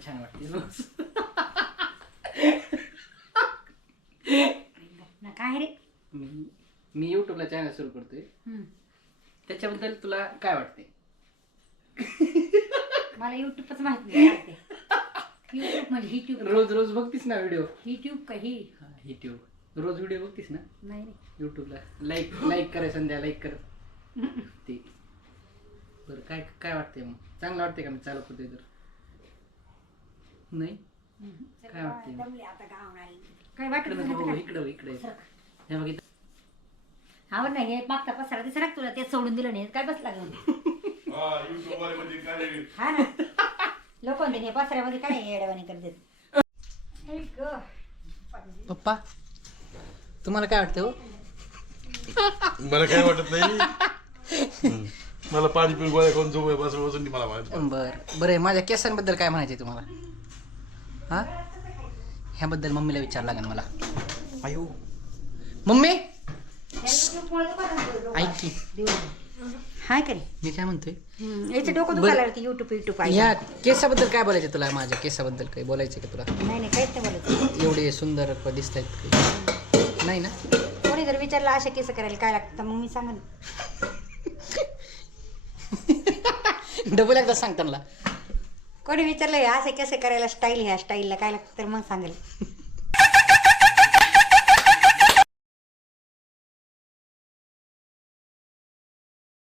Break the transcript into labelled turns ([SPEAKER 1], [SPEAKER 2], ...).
[SPEAKER 1] छान वाटते रोज.
[SPEAKER 2] काय रे
[SPEAKER 1] मी युट्यूबला चॅनल सुरू करतोय त्याच्याबद्दल तुला काय वाटते?
[SPEAKER 2] मला युट्यूबच माहित नाही युट्यूब म्हणजे युट्यूब
[SPEAKER 1] रोज रोज बघतीस ना व्हिडिओ?
[SPEAKER 2] युट्यूब का ही
[SPEAKER 1] युट्यूब रोज व्हिडिओ बघतीस ना
[SPEAKER 2] नाही रे.
[SPEAKER 1] युट्यूबला? लाईक करे संध्या, लाईक कर ते. बरं काय काय वाटतंय मग? चांगलं वाटतंय का मी चालू करतोय तर? नाही काय वाटतंय?
[SPEAKER 2] दमले आता गावणार काय वाटत
[SPEAKER 1] इकडे
[SPEAKER 2] नाही
[SPEAKER 1] बघ,
[SPEAKER 2] काय?
[SPEAKER 1] इकडे इकडे हे बघ इथं.
[SPEAKER 2] आवड नाही हे मागचा पसारा दिसला तुला ते सोडून दिलं नाही काय बसला घेऊन हा ना लोक हे पसऱ्यामध्ये काय येड्यावानी करतात.
[SPEAKER 1] पप्पा तुम्हाला काय वाटतं हो?
[SPEAKER 3] मला काय वाटत नाही. मला पाणी पिऊन गोळ्या खाऊन झोप बसून मला माहित.
[SPEAKER 1] बरं माझ्या केसांबद्दल काय म्हणायचे तुम्हाला? हा ह्याबद्दल मम्मीला विचार लागेल मला. अयो मम्मी ऐक की.
[SPEAKER 2] हाय का रे
[SPEAKER 1] मी काय म्हणतोय
[SPEAKER 2] याचं डोकं दुखायला युट्यूब
[SPEAKER 1] ह्या केसाबद्दल काय बोलायचं तुला? माझ्या केसाबद्दल काही बोलायचं का तुला?
[SPEAKER 2] नाही काहीच नाही बोलायचं.
[SPEAKER 1] एवढे सुंदर दिसत आहेत नाही ना?
[SPEAKER 2] कोणी जर विचारलं अशा केस करायला काय लागतं मग मी सांगेन
[SPEAKER 1] डबल एकदा सांग त्यांना.
[SPEAKER 2] कोणी विचारलं असं केस करायला स्टाईल ह्या स्टाईलला काय लागतं तर मग सांगेल.